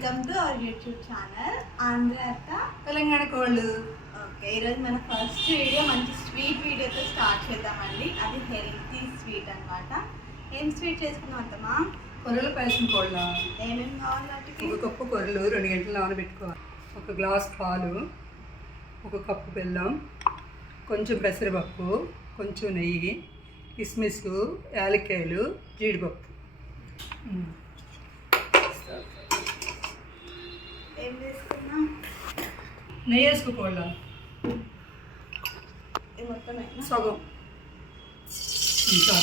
Welcome to our YouTube channel Andhra Telangana కోళ్ళు. Okay ఈరోజు మన ఫస్ట్ వీడియో మంచి స్వీట్ వీడియోతో స్టార్ట్ చేద్దామండి. అది హెల్తీ స్వీట్ అన్నమాట. ఏం స్వీట్ చేసుకున్నాం అత్తమ్మా? కొర్రల పాయసం కోళ్ళ? ఏమేమి కావాలి ఒక కప్పు కొర్రలు రెండు గంటలు నానబెట్టుకోవాలి. ఒక గ్లాస్ పాలు ఒక కప్పు బెల్లం కొంచెం పెసరపప్పు కొంచెం నెయ్యి కిస్మిస్ యాలక్కాయలు జీడిపప్పు ఉమ్. ఏం చేసుకున్నాం నెయ్యి వేసుకోకోళ్ళ ఇది మొత్తం సగం. ఇంకా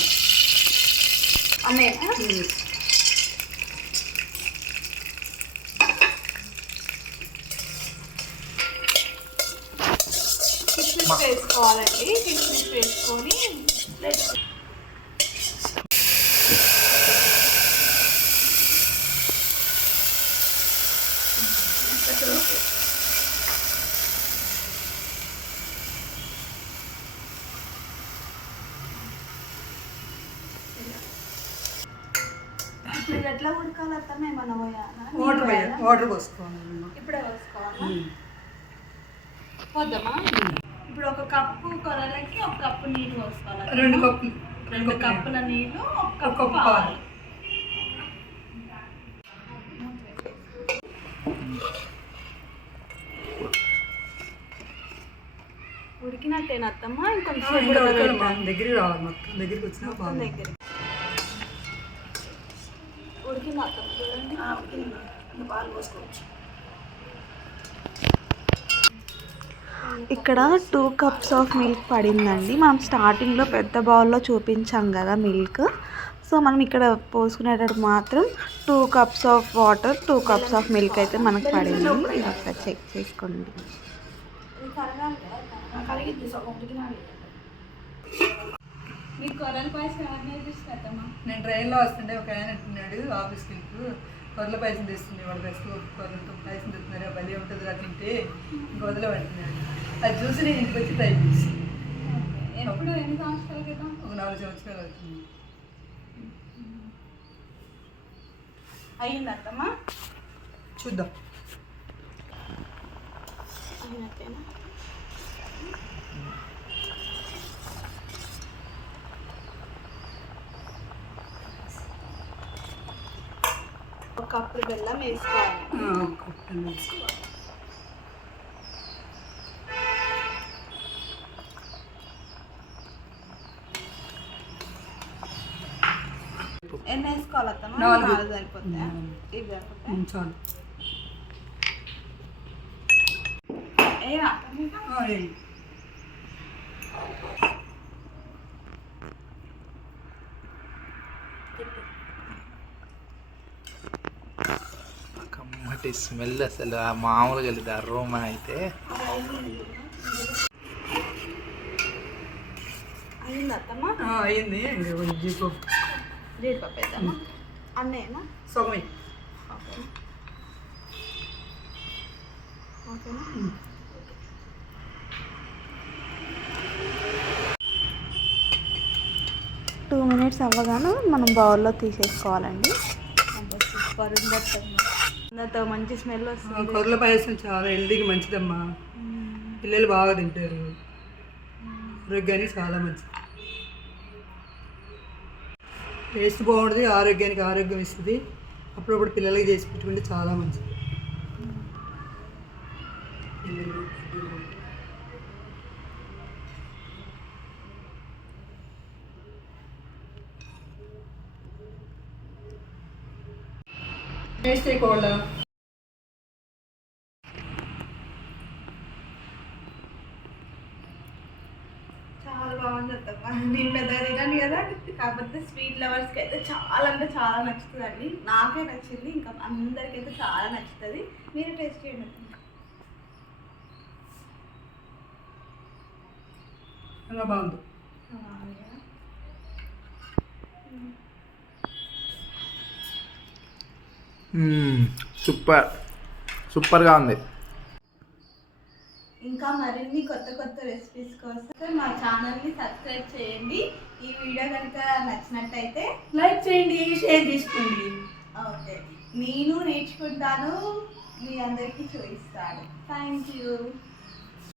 అన్నయ్య. కిస్మిస్ వేసుకోవాలండి. కిస్మిస్ వేసుకొని ఇప్పుడు ఇది ఎట్లా ఉడకాలి అత్తమ్మ? ఏమన్నా పోయాలా? వాటర్ పోయాలా? వాటర్ పోసుకోవాలి. ఇప్పుడే. పోద్దామా? ఇప్పుడు ఒక కప్పు కొరలకి ఒక కప్పు నీళ్ళు పోసుకోవాలి రెండు కప్పులు. రెండు కప్పుల. నీళ్ళు ఒక కప్పు కప్పు పాలు. ఉడికినట్టేనా అత్తమ్మ? ఇంకొంచెం దగ్గరికి రావాలి మొత్తం. దగ్గరికి వచ్చినా బాగుంది దగ్గర ఉడికింది అత్తమ్మ చూడండి పాలు పోసుకోవచ్చు ఇక్కడ టూ కప్స్ ఆఫ్ మిల్క్ పడిందండి. మనం స్టార్టింగ్లో పెద్ద బౌల్లో చూపించాం కదా మిల్క్ సో మనం ఇక్కడ పోసుకునేటప్పుడు మాత్రం two cups of water two cups of milk అయితే మనకు పడింది. ఒకసారి చెక్ చేసుకోండి. మీకు కొరల పాయసం ఎవరు నేర్పిస్తారమ్మా నేను ట్రైన్లో వస్తుండే ఒక ఆయన అంటున్నాడు ఆఫీస్కి వెళ్తూ కొర్రల పాయసం తెస్తుంది వాడు బెస్ట్ కొర్రలతో పాయసం తెస్తున్నారు? భలే ఉంటుంది రా తింటే. ఇంక వదిలేమంటున్నాడు. అది చూసి నేను ఇంటికి వచ్చి ట్రై చేసి. ఎప్పుడు? ఎన్ని సంవత్సరాల క్రితం? ఒక నాలుగు సంవత్సరాలు అవుతుంది. అయ్యింది అత్తమ్మా చూద్దాం. అయినట్టేనా కప్పు బెల్లం వేసుకోవాలి. కప్పు. ఎన్ని వేసుకోవాలి అత్తమ్మ? నాలుగు. సరిపోతాయా? చాలు. అత్తమ్మ. కమ్మటి స్మెల్ అసలు ఆ మామూలుగా లేదు అయితే. అయింది ఆ, అయింది జీడిపప్పు అన్నయ్యనా సగం వేయి. ఓకేనా? టూ మినిట్స్ అవ్వగానే మనం బౌల్లో తీసేసుకోవాలండి. సూపర్ ఉండతో మంచి స్మెల్ వస్తుంది. కొర్రల పాయసం చాలా హెల్దీకి మంచిదమ్మా. పిల్లలు బాగా తింటారు. ఆరోగ్యానికి చాలా మంచిది. టేస్ట్ బాగుంటుంది ఆరోగ్యానికి ఆరోగ్యం ఇస్తుంది. అప్పుడప్పుడు పిల్లలకి చేసి పెట్టుకుంటే చాలా మంచిది. చాలా బాగుంది అత్తమ్మ. నేను పెద్దగా తినాను కదా కాకపోతే స్వీట్ లవర్స్కి అయితే చాలా అంటే చాలా నచ్చుతుందండి. నాకే నచ్చింది ఇంకా అందరికైతే చాలా నచ్చుతుంది. మీరు టేస్ట్ చేయండి. బాగుంది బాగుంది కదా? సూపర్. సూపర్గా ఉంది. ఇంకా మరిన్ని కొత్త కొత్త రెసిపీస్ కోసం మా ఛానల్ని సబ్స్క్రైబ్ చేయండి. ఈ వీడియో కనుక నచ్చినట్టయితే లైక్ చేయండి షేర్ చేసుకోండి. ఓకే. నేను నేర్చుకుంటాను. మీ అందరికీ చూపిస్తాను. Thank you